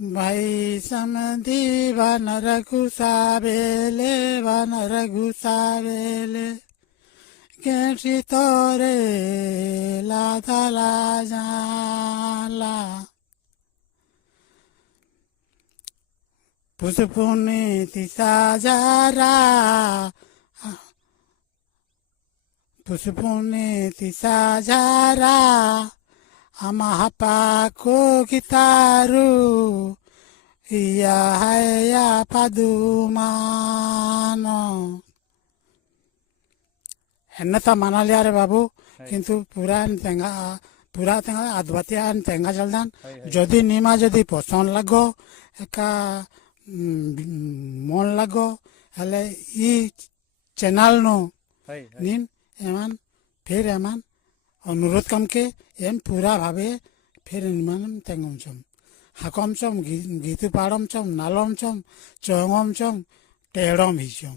भाई समधी वानर घुसावेले केठी तोरे लाथाला जाला पुष्पुनी तिसा जारा पुष्पुनी तिसा जारा amahapako gitaru iya haya padumano एन्नता मना लिया रे बाबू किंतु पूरा तेंगा आदवातिया तेंगा चलदान जदि निमा जदि पसंद लगो एका मन लगो हेले ई चैनल नो निन एमान फिर एमान अनुरोध कम के एम पूरा भावे फिर निमान तेंगम चम हाकम चम गीतु पाड़म चम नालम चम चंगम चम टेड़म ही चम